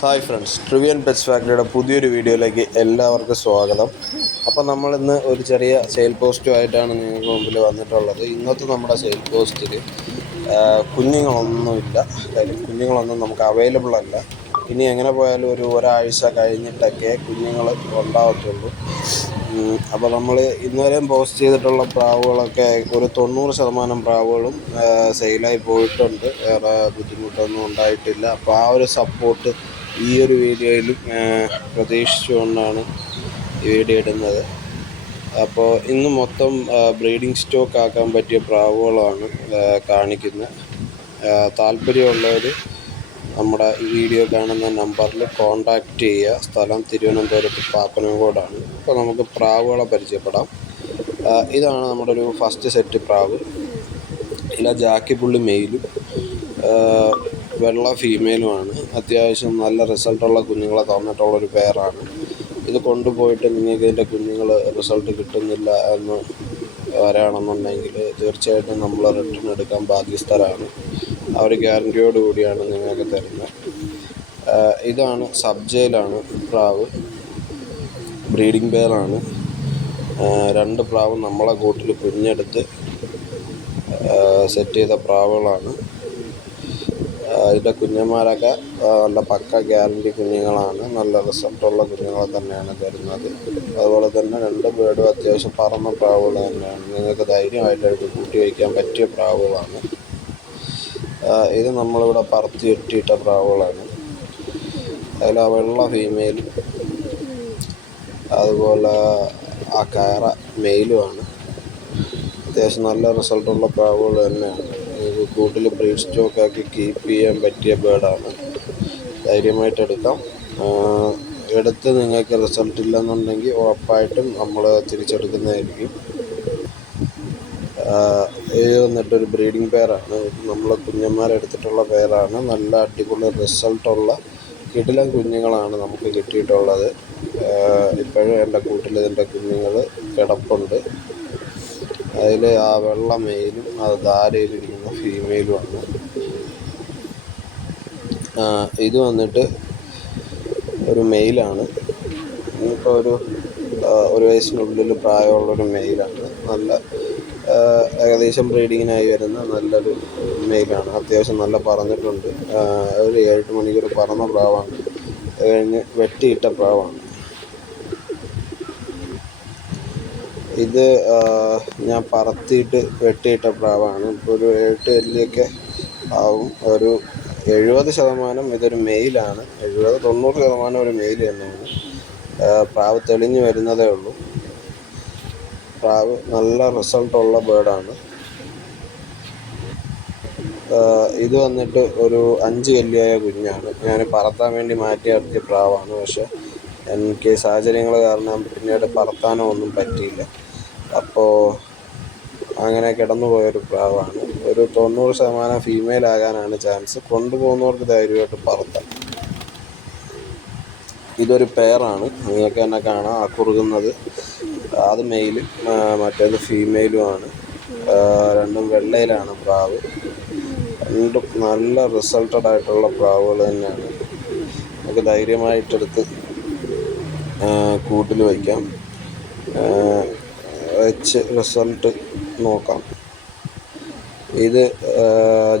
Hi friends ട്രിവിയൻ pets ഫാക്ടറിയുടെ പുതിയൊരു വീഡിയോയിലേക്ക് എല്ലാവർക്കും സ്വാഗതം. അപ്പോൾ നമ്മളിന്ന് ഒരു ചെറിയ സെയിൽ പോസ്റ്റുമായിട്ടാണ് നിങ്ങൾക്ക് മുമ്പിൽ വന്നിട്ടുള്ളത്. ഇന്നത്തെ നമ്മുടെ സെയിൽ പോസ്റ്റിൽ കുഞ്ഞുങ്ങളൊന്നുമില്ല. കാര്യം കുഞ്ഞുങ്ങളൊന്നും നമുക്ക് അവൈലബിൾ അല്ല. ഇനി എങ്ങനെ പോയാലും ഒരു ഒരാഴ്ച കഴിഞ്ഞിട്ടൊക്കെ കുഞ്ഞുങ്ങൾ ഉണ്ടാവത്തുള്ളൂ. അപ്പോൾ നമ്മൾ ഇന്നുവരെയും പോസ്റ്റ് ചെയ്തിട്ടുള്ള പ്രാവുകളൊക്കെ ഒരു തൊണ്ണൂറ് ശതമാനം പ്രാവുകളും സെയിലായി പോയിട്ടുണ്ട്. വേറെ ബുദ്ധിമുട്ടൊന്നും ഉണ്ടായിട്ടില്ല. അപ്പോൾ ആ ഒരു സപ്പോർട്ട് ഈ ഒരു വീഡിയോയിലും പ്രതീക്ഷിച്ചുകൊണ്ടാണ് ഈ വീഡിയോ ഇടുന്നത്. അപ്പോൾ ഇന്ന് മൊത്തം ബ്രീഡിംഗ് സ്റ്റോക്ക് ആക്കാൻ പറ്റിയ പ്രാവുകളാണ് കാണിക്കുന്നത്. താല്പര്യമുള്ളവർ നമ്മുടെ ഈ വീഡിയോ കാണുന്ന നമ്പറിൽ കോണ്ടാക്റ്റ് ചെയ്യുക. സ്ഥലം തിരുവനന്തപുരത്ത് പാപ്പനംകോടാണ്. അപ്പോൾ നമുക്ക് പ്രാവുകളെ പരിചയപ്പെടാം. ഇതാണ് നമ്മുടെ ഒരു ഫസ്റ്റ് സെറ്റ് പ്രാവ്. ഇല്ല ജാക്കി പുള്ളി മെയിലും വെള്ള ഫീമെയിലുമാണ് അത്യാവശ്യം നല്ല റിസൾട്ടുള്ള കുഞ്ഞുങ്ങളെ തന്നിട്ടുള്ള ഒരു പെയറാണ് ഇത് കൊണ്ടുപോയിട്ട് നിങ്ങൾക്ക് ഇതിന്റെ കുഞ്ഞുങ്ങൾ റിസൾട്ട് കിട്ടുന്നില്ല എന്ന് വരാണെന്നുണ്ടെങ്കിൽ തീർച്ചയായിട്ടും നമ്മൾ റിട്ടേൺ എടുക്കാൻ ബാധ്യസ്ഥരാണ്. ആ ഒരു ഗ്യാരന്റിയോട് കൂടിയാണ് നിങ്ങൾക്ക് തരുന്നത്. ഇതാണ് സബ് ജയിലാണ് പ്രാവ്. ബ്രീഡിംഗ് പെയറാണ് രണ്ട് പ്രാവ് നമ്മളെ കൂട്ടിൽ കുഞ്ഞെടുത്ത് സെറ്റ് ചെയ്ത പ്രാവുകളാണ്. ഇതിന്റെ കുഞ്ഞന്മാരൊക്കെ നല്ല പക്ക ഗ്യാരണ്ടി കുഞ്ഞുങ്ങളാണ്. നല്ല റിസൾട്ടുള്ള കുഞ്ഞുങ്ങളെ തന്നെയാണ് തരുന്നത്. അതുപോലെ തന്നെ രണ്ട് ബേഡും അത്യാവശ്യം പറന്ന പ്രാവുകൾ തന്നെയാണ്. നിങ്ങൾക്ക് ധൈര്യമായിട്ട് അവർക്ക് കൂട്ടി വയ്ക്കാൻ പറ്റിയ പ്രാവുകളാണ്. ഇത് നമ്മളിവിടെ പറത്തി എട്ടിയിട്ട പ്രാവുകളാണ്. അതിൽ ആ വെള്ള ഫീമെയിൽ അതുപോലെ ആ കയറ മെയിലുമാണ് അത്യാവശ്യം നല്ല റിസൾട്ടുള്ള പ്രാവുകൾ തന്നെയാണ്. ഇത് കൂട്ടിൽ ബ്രീഡ് സ്റ്റോക്കാക്കി കീപ്പ് ചെയ്യാൻ പറ്റിയ ബേഡാണ് ധൈര്യമായിട്ട് എടുക്കാം എടുത്ത് നിങ്ങൾക്ക് റിസൾട്ട് ഇല്ലെന്നുണ്ടെങ്കിൽ ഉറപ്പായിട്ടും നമ്മൾ തിരിച്ചെടുക്കുന്നതായിരിക്കും. ഇത് വന്നിട്ടൊരു ബ്രീഡിംഗ് പെയറാണ് നമ്മൾ കുഞ്ഞന്മാരെടുത്തിട്ടുള്ള പെയറാണ് നല്ല അടിപൊളി റിസൾട്ടുള്ള കിടിലൻ കുഞ്ഞുങ്ങളാണ് നമുക്ക് കിട്ടിയിട്ടുള്ളത്. ഇപ്പോഴും എന്റെ കൂട്ടിൽ ഇതിന്റെ കുഞ്ഞുങ്ങൾ കിടപ്പുണ്ട്. അതിൽ ആ വെള്ള മെയിലും അത് ധാരയിലിരിക്കുന്ന വന്നു. ഇത് വന്നിട്ട് ഒരു മെയിലാണ് ഇപ്പോൾ ഒരു ഒരു വയസ്സിനുള്ളിൽ പ്രായമുള്ളൊരു മെയിലാണ് നല്ല ഏകദേശം ബ്രീഡിങ്ങിനായി വരുന്ന നല്ലൊരു മെയിലാണ് അത്യാവശ്യം നല്ല പറന്നിട്ടുണ്ട്. ഒരു ഏഴെട്ട് മണിക്കൂർ പറന്ന പ്രാവാണ്. കഴിഞ്ഞ് വെട്ടിയിട്ട പ്രാവാണ്. ഇത് ഞാൻ പറത്തിയിട്ട് വെട്ടിയിട്ട പ്രാവാണ്. ഇപ്പോൾ ഒരു എട്ട് എല്ലിയൊക്കെ ആവും. ഒരു എഴുപത് ശതമാനം ഇതൊരു മെയിലാണ്. എഴുപത് തൊണ്ണൂറ് ശതമാനം ഒരു മെയിൽ തന്നെയാണ്. പ്രാവ് തെളിഞ്ഞു വരുന്നതേ ഉള്ളൂ. പ്രാവ് നല്ല റിസൾട്ടുള്ള ബേർഡാണ് ഇത് വന്നിട്ട് ഒരു അഞ്ച് കല്ലിയായ കുഞ്ഞാണ്. ഞാൻ പറത്താൻ വേണ്ടി മാറ്റി നിർത്തിയ പ്രാവാണ്. പക്ഷേ എനിക്ക് സാഹചര്യങ്ങൾ കാരണം പിന്നീട് പറത്താനോ ഒന്നും പറ്റിയില്ല. അപ്പോൾ അങ്ങനെ കിടന്നു പോയൊരു പ്രാവാണ്. ഒരു തൊണ്ണൂറ് ശതമാനം ഫീമെയിൽ ആകാനാണ് ചാൻസ് കൊണ്ടുപോകുന്നവർക്ക് ധൈര്യമായിട്ട് പറത്താം. ഇതൊരു പെയറാണ് നിങ്ങൾക്ക് തന്നെ കാണാം ആ കുറുകുന്നത് അത് മെയിലും മറ്റേത് ഫീമെയിലുമാണ് രണ്ടും വെള്ളയിലാണ് പ്രാവ്. രണ്ടും നല്ല റിസൾട്ടഡ് ആയിട്ടുള്ള പ്രാവുകൾ തന്നെയാണ്. നമുക്ക് ധൈര്യമായിട്ടെടുത്ത് കൂട്ടിൽ വയ്ക്കാം. വെച്ച് റിസൾട്ട് നോക്കാം. ഇത്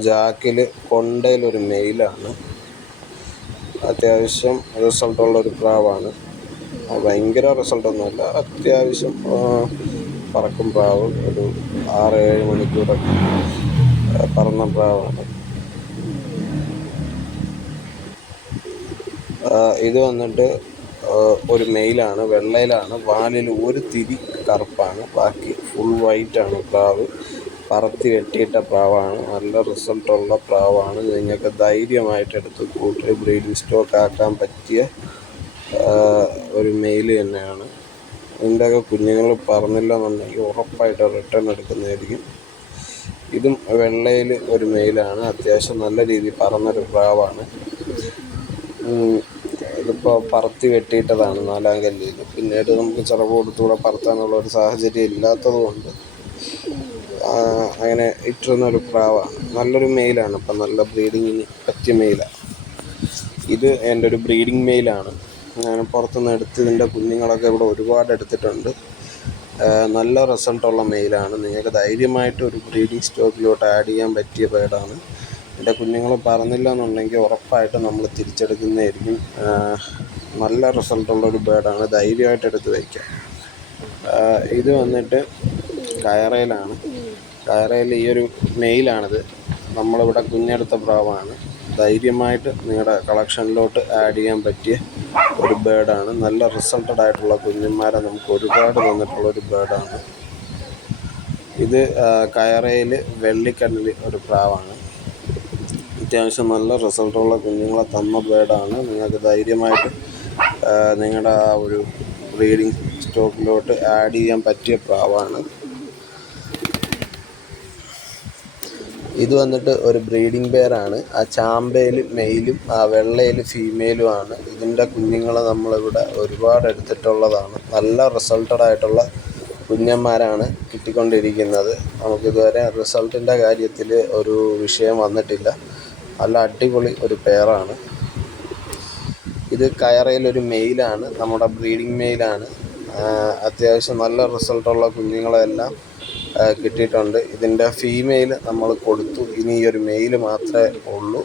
ജാക്കിൽ കൊണ്ടയിലൊരു മെയിലാണ് അത്യാവശ്യം റിസൾട്ടുള്ള ഒരു പ്രാവാണ്. ഭയങ്കര റിസൾട്ടൊന്നുമല്ല അത്യാവശ്യം പറക്കും പ്രാവ്. ഒരു ആറ് ഏഴ് മണിക്കൂറൊക്കെ പറന്ന പ്രാവാണ്. ഇത് വന്നിട്ട് ഒരു മെയിലാണ് വെള്ളയിലാണ് വാലിൽ ഒരു തിരി കറുപ്പാണ് ബാക്കി ഫുൾ വൈറ്റാണ് പ്രാവ്. പറത്തി വെട്ടിയിട്ട പ്രാവാണ് നല്ല റിസൾട്ടുള്ള പ്രാവാണ്. നിങ്ങൾക്ക് ധൈര്യമായിട്ട് എടുത്ത് കൂട്ടി ബ്രീഡിംഗ് സ്റ്റോക്ക് ആക്കാൻ പറ്റിയ ഒരു മെയിൽ തന്നെയാണ്. ഇതിന്റെയൊക്കെ കുഞ്ഞുങ്ങൾ പറഞ്ഞില്ല എന്നുണ്ടെങ്കിൽ ഉറപ്പായിട്ട് റിട്ടേൺ എടുക്കുന്നതായിരിക്കും. ഇതും വെള്ളയിൽ ഒരു മെയിലാണ്. അത്യാവശ്യം നല്ല രീതിയിൽ പറന്നൊരു പ്രാവാണ്. ഇതിപ്പോൾ പറത്തി വെട്ടിയിട്ടതാണ് നാലാം കല്ലിൽ പിന്നീട് നമുക്ക് ചിറവ് കൊടുത്തുകൂടെ പറത്താനുള്ള ഒരു സാഹചര്യം ഇല്ലാത്തത് കൊണ്ട് അങ്ങനെ ഇട്ടിരുന്നൊരു പ്രാവാണ്. നല്ലൊരു മെയിലാണ് ഇപ്പം നല്ല ബ്രീഡിങ്ങിന് പറ്റിയ മെയിലാണ് ഇത് എന്റെ ഒരു ബ്രീഡിങ് മെയിലാണ്. ഞാൻ പുറത്തുനിന്ന് എടുത്ത് ഇതിന്റെ കുഞ്ഞുങ്ങളൊക്കെ ഇവിടെ ഒരുപാട് എടുത്തിട്ടുണ്ട്. നല്ല റിസൾട്ടുള്ള മെയിലാണ്. നിങ്ങൾക്ക് ധൈര്യമായിട്ട് ഒരു ബ്രീഡിങ് സ്റ്റോക്കിലോട്ട് ആഡ് ചെയ്യാൻ പറ്റിയ ബേഡാണ് എന്റെ കുഞ്ഞുങ്ങൾ പറഞ്ഞില്ല എന്നുണ്ടെങ്കിൽ ഉറപ്പായിട്ടും നമ്മൾ തിരിച്ചെടുക്കുന്നതായിരിക്കും. നല്ല റിസൾട്ടുള്ള ഒരു ബേഡാണ് ധൈര്യമായിട്ട് എടുത്ത് വയ്ക്കുക ഇത് വന്നിട്ട് കയറയിലാണ്. കയറയിൽ ഈ ഒരു മെയിലാണിത് നമ്മളിവിടെ കുഞ്ഞെടുത്ത പ്രാവാണ്. ധൈര്യമായിട്ട് നിങ്ങളുടെ കളക്ഷനിലോട്ട് ആഡ് ചെയ്യാൻ പറ്റിയ ഒരു ബേഡാണ് നല്ല റിസൾട്ടഡ് ആയിട്ടുള്ള കുഞ്ഞന്മാരെ നമുക്ക് ഒരുപാട് തന്നിട്ടുള്ള ഒരു ബേഡാണ് ഇത് കയറയിൽ വെള്ളിക്കണ്ണിൽ ഒരു പ്രാവാണ്. അത്യാവശ്യം നല്ല റിസൾട്ടുള്ള കുഞ്ഞുങ്ങളെ തന്ന ബേഡാണ് നിങ്ങൾക്ക് ധൈര്യമായിട്ട് നിങ്ങളുടെ ആ ഒരു ബ്രീഡിങ് സ്റ്റോക്കിലോട്ട് ആഡ് ചെയ്യാൻ പറ്റിയ പ്രാവാണ്. ഇത് വന്നിട്ട് ഒരു ബ്രീഡിംഗ് പെയറാണ് ആ ചാമ്പയിൽ മെയിലും ആ വെള്ളയിൽ ഫീമെയിലുമാണ് ഇതിന്റെ കുഞ്ഞുങ്ങളെ നമ്മളിവിടെ ഒരുപാട് എടുത്തിട്ടുള്ളതാണ്. നല്ല റിസൾട്ടഡ് ആയിട്ടുള്ള കുഞ്ഞന്മാരാണ് കിട്ടിക്കൊണ്ടിരിക്കുന്നത്. നമുക്കിതുവരെ റിസൾട്ടിന്റെ കാര്യത്തിൽ ഒരു വിഷയം വന്നിട്ടില്ല. നല്ല അടിപൊളി ഒരു പെയറാണ് ഇത് കയറയിലൊരു മെയിലാണ് നമ്മുടെ ബ്രീഡിംഗ് മെയിലാണ് അത്യാവശ്യം നല്ല റിസൾട്ടുള്ള കുഞ്ഞുങ്ങളെല്ലാം കിട്ടിയിട്ടുണ്ട്. ഇതിന്റെ ഫീമെയിൽ നമ്മൾ കൊടുത്തു. ഇനി ഈ ഒരു മെയിൽ മാത്രമേ ഉള്ളൂ.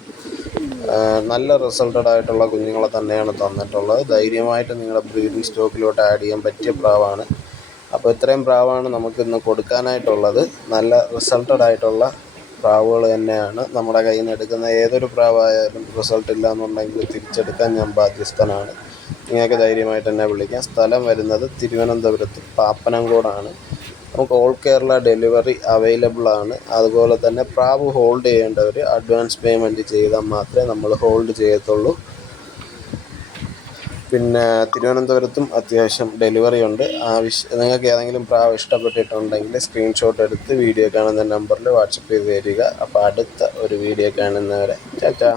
നല്ല റിസൾട്ടഡ് ആയിട്ടുള്ള കുഞ്ഞുങ്ങളെ തന്നെയാണ് തന്നിട്ടുള്ളത്. ധൈര്യമായിട്ട് നിങ്ങളുടെ ബ്രീഡിംഗ് സ്റ്റോക്കിലോട്ട് ആഡ് ചെയ്യാൻ പറ്റിയ പ്രാവാണ്. അപ്പോൾ ഇത്രയും പ്രാവാണ് നമുക്കിന്ന് കൊടുക്കാനായിട്ടുള്ളത്. നല്ല റിസൾട്ടഡ് ആയിട്ടുള്ള പ്രാവുകൾ തന്നെയാണ് നമ്മുടെ കയ്യിൽ നിന്ന് എടുക്കുന്ന ഏതൊരു പ്രാവായാലും റിസൾട്ട് ഇല്ല എന്നുണ്ടെങ്കിൽ തിരിച്ചെടുക്കാൻ ഞാൻ ബാധ്യസ്ഥനാണ്. നിങ്ങൾക്ക് ധൈര്യമായിട്ട് എന്നെ വിളിക്കാം. സ്ഥലം വരുന്നത് തിരുവനന്തപുരത്ത് പാപ്പനംകോടാണ്. നമുക്ക് ഓൾ കേരള ഡെലിവറി അവൈലബിൾ ആണ്. അതുപോലെ തന്നെ പ്രാവ് ഹോൾഡ് ചെയ്യേണ്ടവർ അഡ്വാൻസ് പേയ്മെന്റ് ചെയ്താൽ മാത്രമേ നമ്മൾ ഹോൾഡ് ചെയ്യത്തുള്ളൂ. പിന്നെ തിരുവനന്തപുരത്തും അത്യാവശ്യം ഡെലിവറി ഉണ്ട്. ആവശ്യം നിങ്ങൾക്ക് ഏതെങ്കിലും പ്രാവ് ഇഷ്ടപ്പെട്ടിട്ടുണ്ടെങ്കിൽ സ്ക്രീൻഷോട്ട് എടുത്ത് വീഡിയോ കാണുന്ന നമ്പറിൽ വാട്സപ്പ് ചെയ്ത് തരിക. അപ്പോൾ അടുത്ത ഒരു വീഡിയോ കാണുന്നവരെ ചാച്ചാ